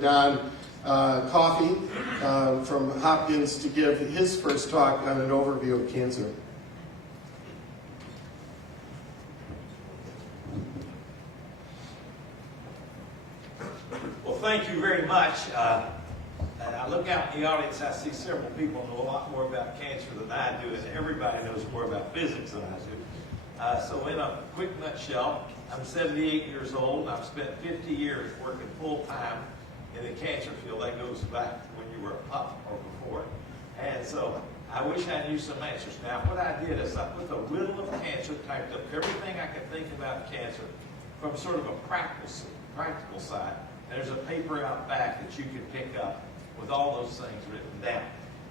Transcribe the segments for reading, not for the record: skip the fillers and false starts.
Don Coffey from Hopkins to give his first talk on an overview of cancer. Well, thank you very much. I look out in the audience, I see several people who know a lot more about cancer than I do, and everybody knows more about physics than I do. So in a quick nutshell, I'm 78 years old, and I've spent 50 years working full-time in the cancer field. That goes back to when you were a pup or before. And so I wish I knew some answers. Now, what I did is I put the riddle of cancer, typed up everything I could think about cancer from sort of a practical side. And there's a paper out back that you can pick up with all those things written down.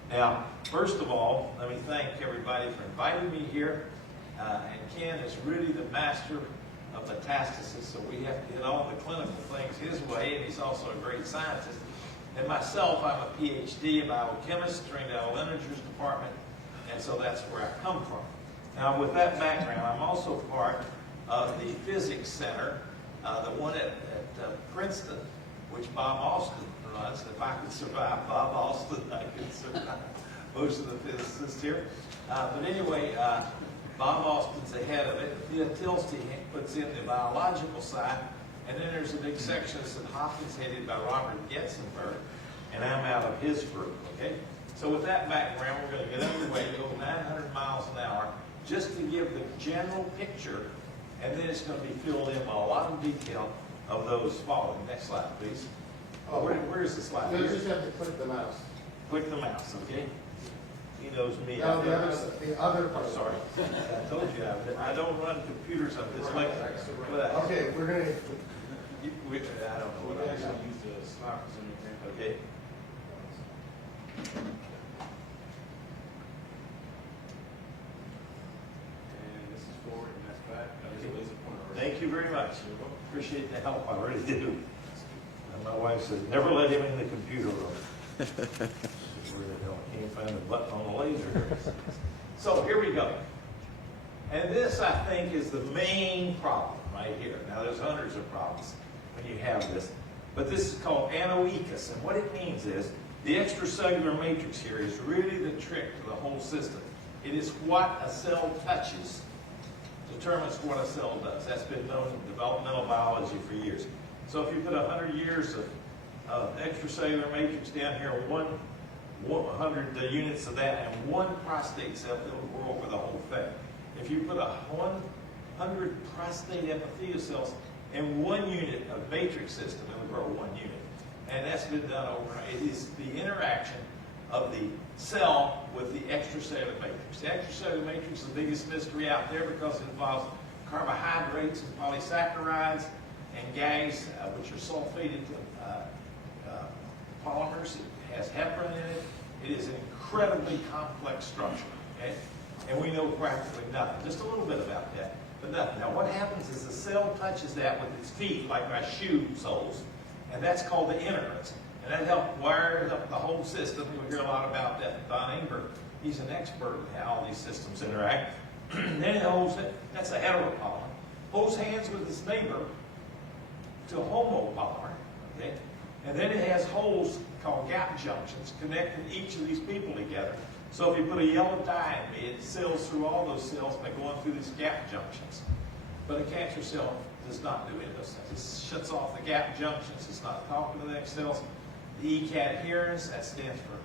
Now, first of all, let me thank everybody for inviting me here. And Ken is really the master of metastasis, so we have to get all the clinical things his way, and he's also a great scientist. And myself, I'm a PhD in biochemist, trained out of Lineager's department, and so that's where I come from. Now, with that background, I'm also part of the Physics Center, the one at Princeton, which Bob Austin runs. If I could survive Bob Austin, I could survive most of the physicists here. But anyway, Bob Austin's the head of it. Thea Tilsty puts in the biological side, and then there's a big section that's at Hopkins headed by Robert Getzenberg, and I'm out of his group, okay? So with that background, we're going to get underway, go 900 miles an hour, just to give the general picture, and then it's going to be filled in by a lot of detail of those following. Next slide, please. Oh, where's the slide? You just have to click the mouse. Click the mouse, okay? He knows me. No, the other part. Sorry. I told you I don't run computers. I'm dyslexic. Okay, we're going to... I don't know what I'm doing. Use the slide presenter. Okay. And this is forward and that's back. There's a laser pointer. Thank you very much. Appreciate the help. I really do. And my wife said, never let him in the computer room. Can't find the button on the laser. So here we go. And this, I think, is the main problem right here. Now, there's hundreds of problems when you have this. But this is called anoecus. And what it means is the extracellular matrix here is really the trick to the whole system. It is what a cell touches determines what a cell does. That's been known in developmental biology for years. So if you put 100 years of extracellular matrix down here, 100 units of that, and one prostate cell, it'll grow over the whole thing. If you put 100 prostate epithelial cells in 1 unit of matrix system, it'll grow 1 unit. And that's been done over. It is the interaction of the cell with the extracellular matrix. The extracellular matrix is the biggest mystery out there because it involves carbohydrates and polysaccharides and gags, which are sulfated polymers. It has heparin in it. It is an incredibly complex structure, okay? And we know practically nothing, just a little bit about that, but nothing. Now what happens is the cell touches that with its feet, like my shoe soles, and that's called the integrins. And that helps wire up the whole system. You'll hear a lot about that from Don Ingber. He's an expert in how all these systems interact. Then it holds it, that's a heteropolymer, holds hands with its neighbor to a homopolymer, okay? And then it has holes called gap junctions connecting each of these people together. So if you put a yellow dye in me, it seals through all those cells by going through these gap junctions. But a cancer cell does not do any of those things. It shuts off the gap junctions. It's not talking to the next cells. The ECAD adherence, that stands for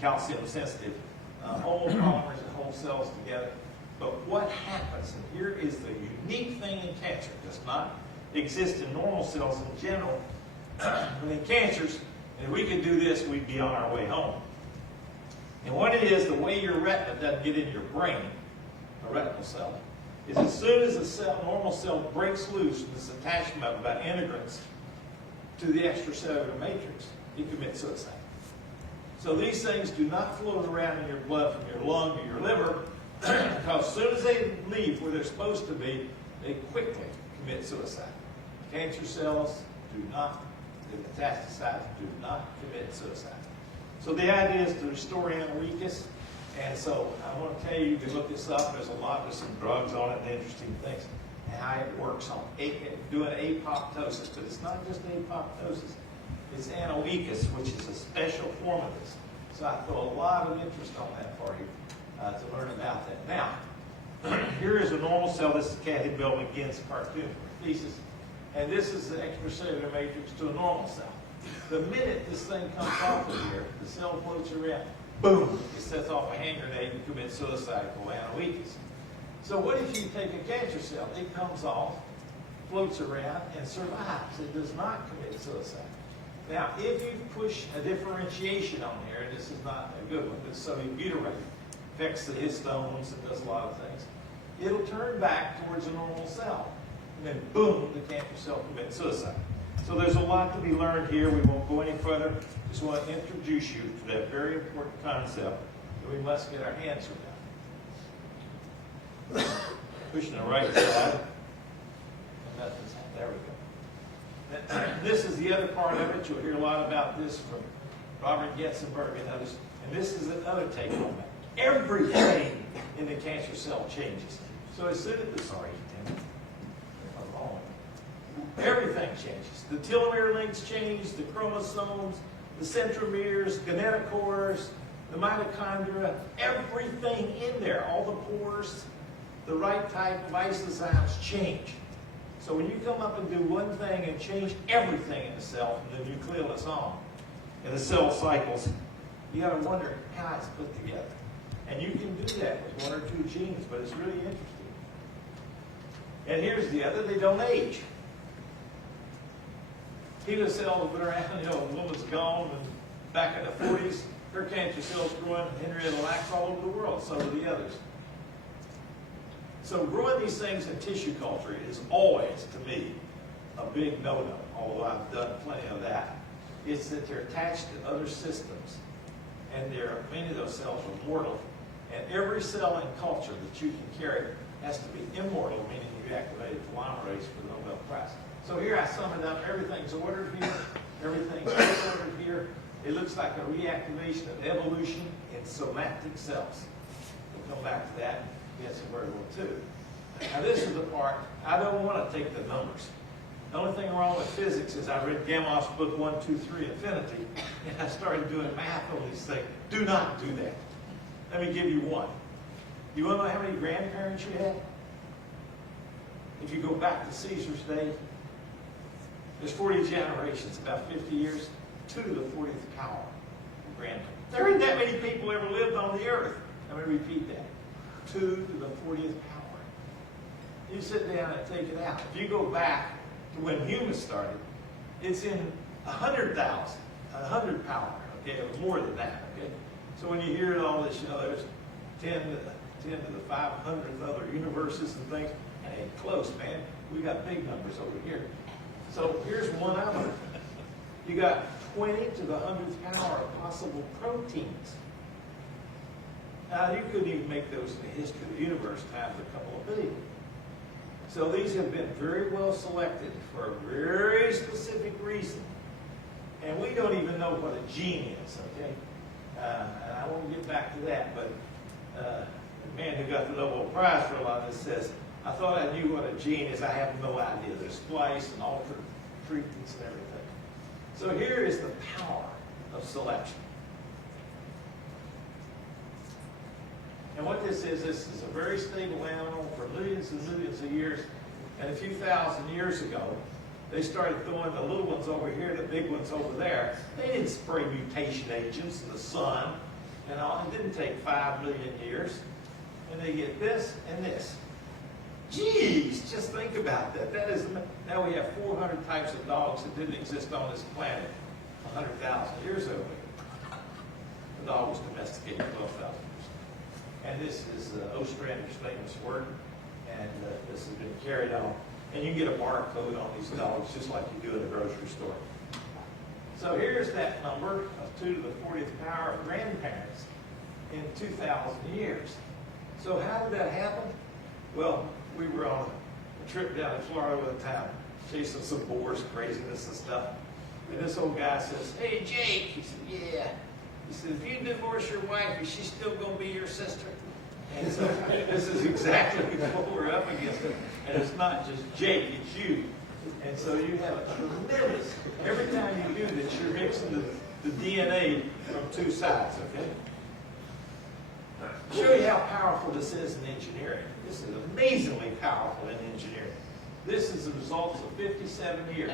calcium sensitive homopolymers that hold cells together. But what happens, and here is the unique thing in cancer, does not exist in normal cells in general, but in cancers, if we could do this, we'd be on our way home. And what it is, the way your retina doesn't get in your brain, a retinal cell, is as soon as a cell, normal cell breaks loose from this attachment about integrins to the extracellular matrix, it commits suicide. So these things do not float around in your blood from your lung or your liver, because as soon as they leave where they're supposed to be, they quickly commit suicide. Cancer cells do not, the metastasize do not commit suicide. So the idea is to restore anoecus, and so I want to tell you, you can look this up, there's some drugs on it and interesting things, and how it works on doing apoptosis, but it's not just apoptosis. It's anoecus, which is a special form of this. So I throw a lot of interest on that for you to learn about that. Now, here is a normal cell. This is Kathy Bill McGinn's cartoon thesis. And this is the extracellular matrix to a normal cell. The minute this thing comes off of here, the cell floats around, boom, it sets off a hand grenade and commits suicide called anoecus. So what if you take a cancer cell? It comes off, floats around, and survives. It does not commit suicide. Now, if you push a differentiation on there, and this is not a good one, but sodium butyrate affects the histones and does a lot of things, it'll turn back towards a normal cell. And then, boom, the cancer cell commits suicide. So there's a lot to be learned here. We won't go any further. Just want to introduce you to that very important concept that we must get our hands around. Pushing the right side. There we go. This is the other part of it. You'll hear a lot about this from Robert Getzenberg and others. And this is another take home. Everything in the cancer cell changes. So as soon as everything changes. The telomere lengths change, the chromosomes, the centromeres, gonadocores, the mitochondria, everything in there, all the pores, the right type of lysozymes change. So when you come up and do one thing and change everything in the cell from the nucleolus on, and the cell cycles, you got to wonder how it's put together. And you can do that with one or two genes, but it's really interesting. And here's the other, they don't age. HeLa cells have been around, a woman's gone, and back in the 40s, her cancer cells growing, Henrietta Lacks all over the world, so do the others. So growing these things in tissue culture is always, to me, a big no-no, although I've done plenty of that. It's that they're attached to other systems, and many of those cells are mortal. And every cell in culture that you can carry has to be immortal, meaning you activated telomerase for the Nobel Prize. So here I sum it up. Everything's ordered here. Everything's disordered here. It looks like a reactivation of evolution in somatic cells. We'll come back to that. Yes, and where we'll too. Now this is the part, I don't want to take the numbers. The only thing wrong with physics is I read Gamoff's book 1, 2, 3, Infinity, and I started doing math on these things. Do not do that. Let me give you one. You want to know how many grandparents you had? If you go back to Caesar's day, there's 40 generations, about 50 years, 2 to the 40th power of grandparents. There ain't that many people ever lived on the earth. Let me repeat that. 2 to the 40th power. You sit down and take it out. If you go back to when humans started, it's in 100,000, 100 power, okay, or more than that, okay? So when you hear all this, there's 10 to the 500th other universes and things, and ain't close, man. We got big numbers over here. So here's one of them. You got 20 to the 100th power of possible proteins. Now, you couldn't even make those in the history of the universe times a couple of billion. So these have been very well selected for a very specific reason. And we don't even know what a gene is, okay? And I won't get back to that, but the man who got the Nobel Prize for a lot of this says, I thought I knew what a gene is. I have no idea. There's splice and altered treatments and everything. So here is the power of selection. And what this is a very stable animal for millions and millions of years. And a few thousand years ago, they started throwing the little ones over here, the big ones over there. They didn't spray mutation agents in the sun and all. It didn't take 5 million years. And they get this and this. Geez, just think about that. Now we have 400 types of dogs that didn't exist on this planet 100,000 years ago. The dog was domesticated 12,000 years. And this is Ostrander's famous work, and this has been carried on. And you can get a barcode on these dogs just like you do in a grocery store. So here's that number of 2 to the 40th power of grandparents in 2,000 years. So how did that happen? Well, we were on a trip down to Florida one time, chasing some boars, craziness and stuff. And this old guy says, hey, Jake. He said, yeah. He said, if you divorce your wife, is she still going to be your sister? And so this is exactly what we're up against. And it's not just Jake, it's you. And so you have a tremendous, every time you do this, you're mixing the DNA from two sides, okay? Show you how powerful this is in engineering. This is amazingly powerful in engineering. This is the results of 57 years.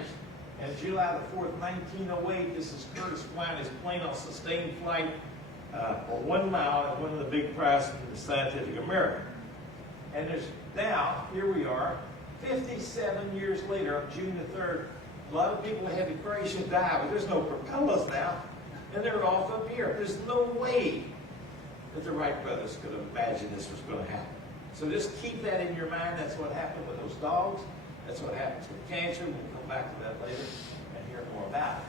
And July the 4th, 1908, this is Curtis flying his plane on sustained flight for 1 mile and one of the big prizes in the Scientific American. And there's now, here we are, 57 years later, on June the 3rd, a lot of people had to crash and die, but there's no propellers now, and they're off up here. There's no way that the Wright brothers could have imagined this was going to happen. So just keep that in your mind. That's what happened with those dogs. That's what happens with cancer. We'll come back to that later and hear more about it.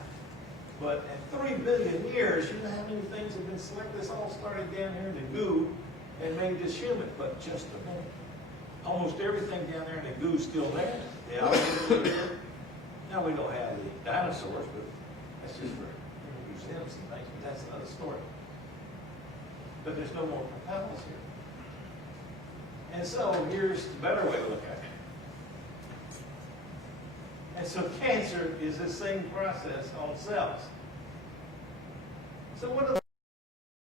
But in 3 billion years, you know how many things have been selected? This all started down here in the goo and made this human, but just a minute. Almost everything down there in the goo is still there. The alligators are there. Now we don't have the dinosaurs, but that's just for museums and things, but that's another story. But there's no more propellers here. And so here's the better way to look at it. And so cancer is the same process on cells. So what are